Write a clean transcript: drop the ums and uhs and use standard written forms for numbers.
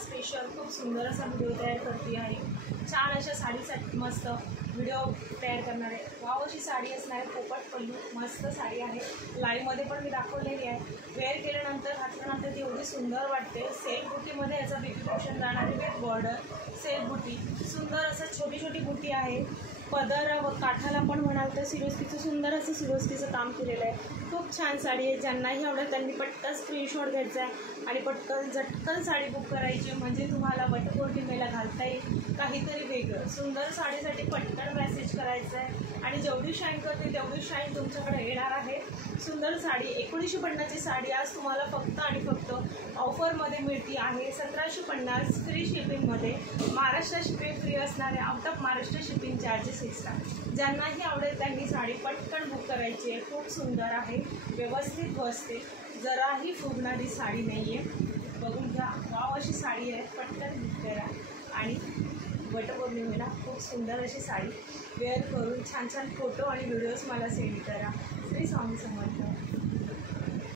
Special खूप सुंदर असा व्हिडिओ तयार करते आहे। छान अशा साडीसाठी मस्त व्हिडिओ तयार करणार आहे। वाव अशी साडी असणार आहे, पोपट पल्लू मस्त साडी आहे। लाईव्हमध्ये पण मी दाखवलेली आहे। वेअर केल्यानंतर घातल्यानंतर ती एवढी सुंदर वाटते। सेल बुटीमध्ये याचा बीपी पोर्शन जाणार आहे विथ बॉर्डर, सेल बुटी सुंदर असं छोटी छोटी बुटी आहे। पदर व काठाला पण म्हणाल तर सिरोस्कीचं सुंदर असं सिरोस्कीचं काम केलेलं आहे। खूप छान साडी आहे। ज्यांनाही आवडेल त्यांनी पटकन स्क्रीनशॉट घ्यायचा आहे आणि पटकन झटकन साडी बुक करायची, म्हणजे तुम्हाला वटपौर्णिमेला घालता येईल काहीतरी वेगळं। सुंदर साडीसाठी पटकन मेसेज करायचं आहे आणि जेवढी शाईन करते तेवढी शाईन तुमच्याकडे येणार आहे। सुंदर साडी 1950ची साडी आज तुम्हाला फक्त आणि फक्त ऑफरमध्ये मिळती आहे 1750 फ्री शिपिंगमध्ये। महाराष्ट्र शिपिंग फ्री असणारे, out of Maharashtra shipping charges extra. ज्यांनाही आवडेल त्यांनी साडी पटकन बुक करायची आहे। खूप सुंदर आहे, व्यवस्थित बसते, जराही फुगणारी साडी नाही आहे। बघून घ्या, वाव अशी साडी आहे, पटकन बुक करा आणि वटपौर्णिमेला खूप सुंदर अशी साडी वेअर करून छान छान फोटो आणि व्हिडिओज मला सेंड करा। श्री स्वामी समर्थ।